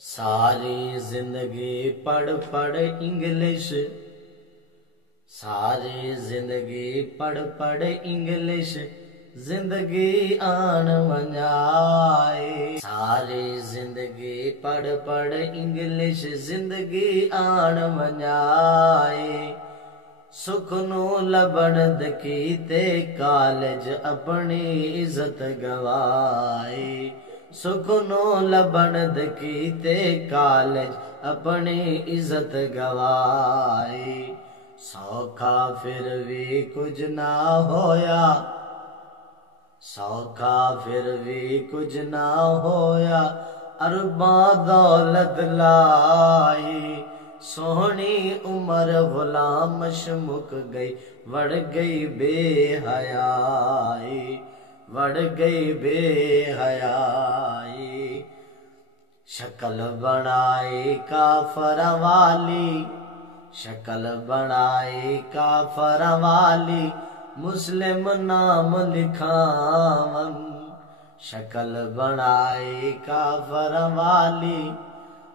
सारी जिंदगी पढ़ पढ़ इंग्लिश, सारी जिंदगी पढ़ पढ़ इंग्लिश, जिंदगी आन वंजाए। सारी जिंदगी पढ़ पढ़ इंग्लिश, जिंदगी आन वंजाए। सुख नू लबण कीते कॉलेज अपनी इज्जत गवाए। सुख नू लबण कीते कॉलेज अपनी इज्जत गवाए। सौखा फिर भी कुछ ना होया, सौखा फिर भी कुछ ना होया। अरबा दौलत लाई, सोहनी उम्र गुलाम मुक गई, वड़ गई बेहयाई, वड़ गई बेहयाई। शक्ल बनाई काफर वाली, शक्ल बनाई काफर वाली, मुस्लिम नाम लिखावन। शक्ल बनाई काफर वाली,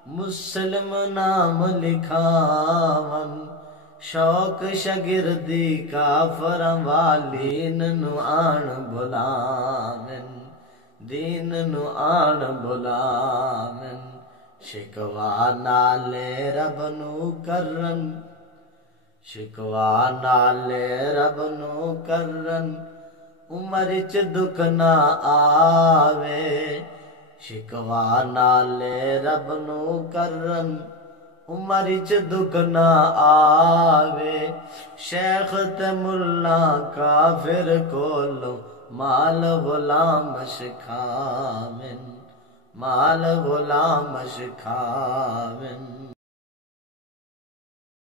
मुस्लिम नाम लिखावन। शौक शगिर्दी काफर वाली, ननु आन बुलावन, दीन नु आन बुलावन। शिकवा नाले रब नु करन, शिकवा नाले रब नु करन। उमर च दुख ना आवे, शिकवा नाले रब नु करन। उमर च दुख ना आवे। शेख ते मुल्ला काफिर कोलो, माल गुलाम शिखावन, माल गुलाम शिखावन।